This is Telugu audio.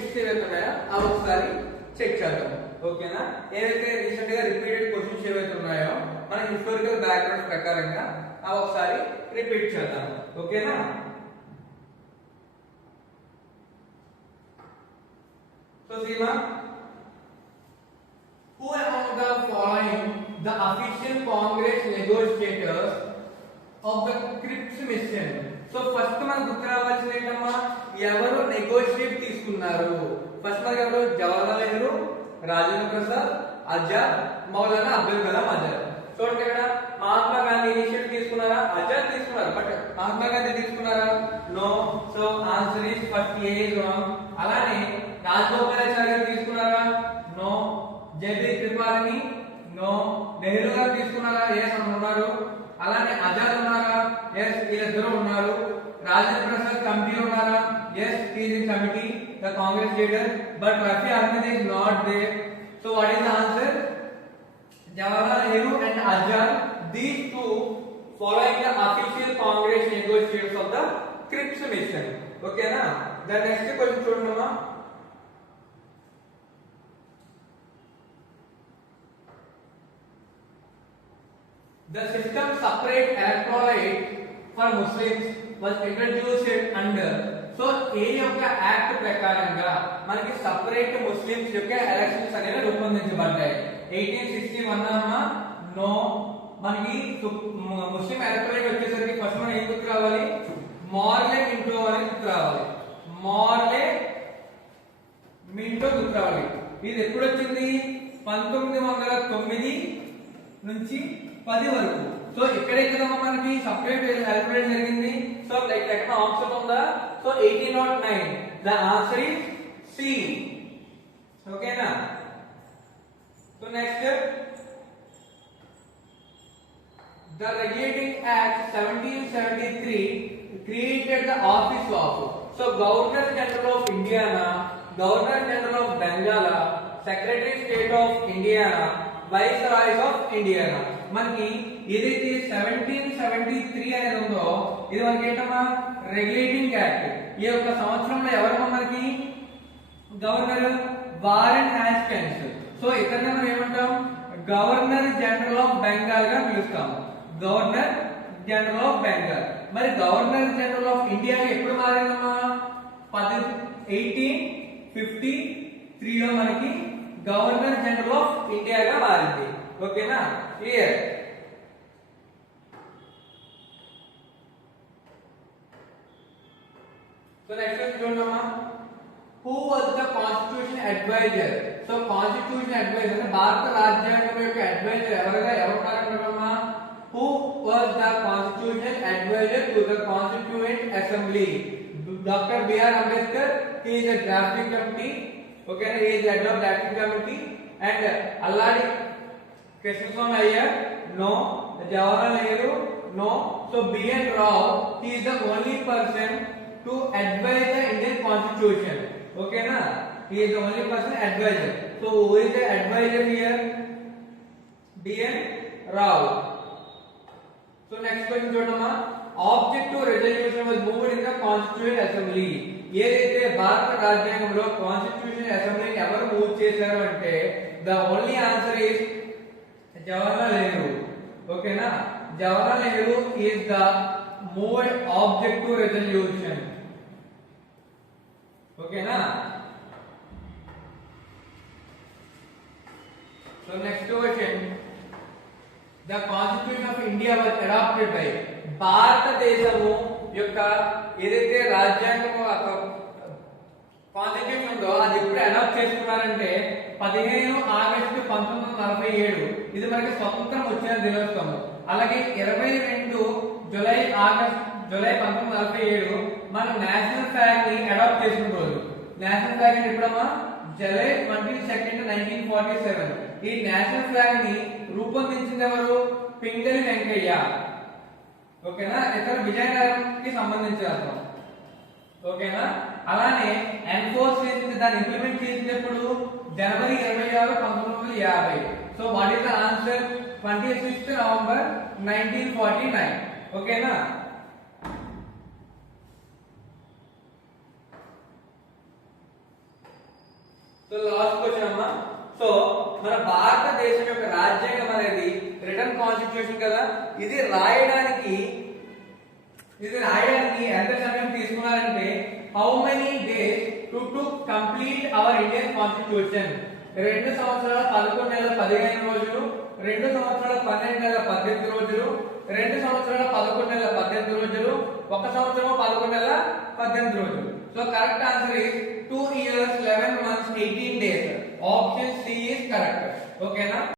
బిట్స్ ఏవైతే ఉన్నాయో అవి ఒకసారి చెక్ చేద్దాం. ఓకేనా? ఏవైతే రీసెంట్ గా రిపీటెడ్ క్వశ్చన్స్ ఏవైతే ఉన్నాయో మన హిస్టారికల్ బ్యాక్గ్రౌండ్ ప్రకారంగా అవి ఒకసారి రిపీట్ చేద్దాం. ఓకేనా? So Seema, who among the following the official Congress negotiators of the Cripps mission? So first మనకు గుర్తు రావాల్సింది ఏంటమ్మా, ఎవరు నెగోషియేట్ తీసుకున్నారు? ఫస్ట్ మనకి ఎవరు? జవహర్లాల్ నెహ్రూ, రాజేంద్ర ప్రసాద్, ఆజాద్, మౌలానా అబ్దుల్ కలాం ఆజాద్. చూడండి ఇక్కడ మహాత్మా గాంధీ ఇనిషియేటివ్ తీసుకున్నారా? ఆజాద్ తీసుకున్నారు. బట్ మహాత్మా గాంధీ తీసుకున్నారా? No. So answer is first A is wrong. అలానే రాజగోపాలాచారి గారు తీసుకున్నారా? నో. జయదేవ్ త్రిపాఠి? నో. నెహ్రూ గారు తీసుకున్నారా? ఎస్ ఉన్నారు. అలానే ఆజాద్ ఉన్నారా? ఎస్ వీళ్ళిద్దరూ ఉన్నారు. రాజేంద్ర ప్రసాద్ కమిటీ ఉన్నారా? Yes he is in committee, the Congress leader, but Rafi Ahmed is not there. So what is the answer? Jawaharlal Nehru and Azad, these two following the official Congress negotiators of the Cripps mission. Okay na? The next question chudandama. The system separate electorate for Muslims was introduced under. So ఏ యొక్క యాక్ట్ ప్రకారంగా మనకి సెపరేట్ ముస్లిమ్స్ యొక్క ఎలక్షన్స్ అనేవి రూపొందించబడ్డాయి? 1861 అమ్మా? నో. మనకి ముస్లిం ఎలక్టరేట్ వచ్చేసరికి ఫస్ట్ మనం ఏం గుర్తు రావాలి? మార్లే మింటో అని గుర్తు రావాలి. మార్లే మింటో గుర్తు రావాలి. ఇది ఎప్పుడు వచ్చింది? 1909 నుంచి 10 వరకు. సో ఎక్కడైతే మనకి సపరేట్ ఎలక్టరేట్ జరిగింది? సో లైక్ ఎక్కడ ఆప్షన్ ఉందా? So 1809. The answer is C. ఓకేనా? So next, the regulating act 1773 created the office of, so Governor General of Indiana, Governor General of Bengala, Secretary State of Indiana, Viceroys of Indiana. మనకి ఏదైతే 1773 అనేది ఉందో ఇది మనకి ఏంటమ్మా? Regulating act. ఈ యొక్క సంవత్సరంలో ఎవరమ్మా మనకి గవర్నర్? వారెన్ హాస్కిన్స్. సో ఇతన్ని మనం ఏమంటాం? గవర్నర్ జనరల్ ఆఫ్ బెంగాల్ గా పిలుస్తాం. Governor general of Bengal. మరి గవర్నర్ జనరల్ ఆఫ్ ఇండియా ఎప్పుడు మారిందమ్మా? 1853 లో మనకి గవర్నర్ జనరల్ ఆఫ్ ఇండియాగా మారింది. ఓకేనా? క్లియర్? సో నెక్స్ట్ చూడమ్మా, who was the constitution advisor? So constitution advisor అంటే భారత రాజ్యాంగం యొక్క అడ్వైజర్ ఎవరున్నారమ్మా? Who was the constitution advisor to the constituent assembly? Doctor BR Ambedkar. He is the drafting committee. ఓకేనా? He is head of drafting committee. And Alladi Krishnaswamy Iyer? No. Jawaharlal Nehru? No. So B.N. Rao, he is the only person to advise the Indian Constitution. Okay na? He is the only person advisor. So who is the advisor here? B.N. Rao. So next question చూడమ్మా. Object to resolution was moved in the Constituent Assembly. ఏదైతే భారత రాజ్యాంగంలో కాన్స్టిట్యూషన్ అసెంబ్లీని ఎవరు మూవ్ చేశారు అంటే the only answer is Jawaharlal Nehru. Okay na? Jawaharlal Nehru is the moved object to resolution. Okay na? So next question, the Constitution of India was adopted by భారతదేశము యొక్క ఏదైతే రాజ్యాంగము కాన్స్టిట్యూషన్ ఉందో అది ఎప్పుడు అడాప్ట్ చేసుకున్నారంటే 15 ఆగస్టు 1947. ఇది మనకి స్వతంత్రం వచ్చిన దినోత్సవం. అలాగే 22 జూలై 1947 మనం నేషనల్ ఫ్లాగ్ ని అడాప్ట్ చేసిన రోజు. నేషనల్ ఫ్లాగ్ ని ఎప్పుడమ్మా? జూలై 22, 1947. ఈ నేషనల్ ఫ్లాగ్ ని రూపొందించింది ఎవరు? పింగళి వెంకయ్య. ఓకేనా? ఇతను విజయనగరంకి సంబంధించిన అతను. ఓకేనా? అలానే ఎన్ఫోర్స్ చేసింది, దాన్ని ఇంప్లిమెంట్ చేసినప్పుడు జనవరి 26, 1950. So what is the answer? 26th November 1949. ఓకేనా? సో లాస్ట్ క్వశ్చన్ అమ్మా. సో మన భారతదేశం యొక్క రాజ్యాంగం అనేది రిటర్న్ కాన్స్టిట్యూషన్ కదా. ఇది రాయడానికి ఎంత సమయం తీసుకున్నారంటే how many days to complete our Indian constitution? 2 సంవత్సరాల 11 నెలల 15 రోజులు, 2 సంవత్సరాల 12 నెలల 18 రోజులు, 2 సంవత్సరాల 11 నెలల 18 రోజులు, 1 సంవత్సరం 11 నెలల 18 రోజులు. So correct answer is 2 years 11 months 18 days. Option C is correct. ఓకేనా?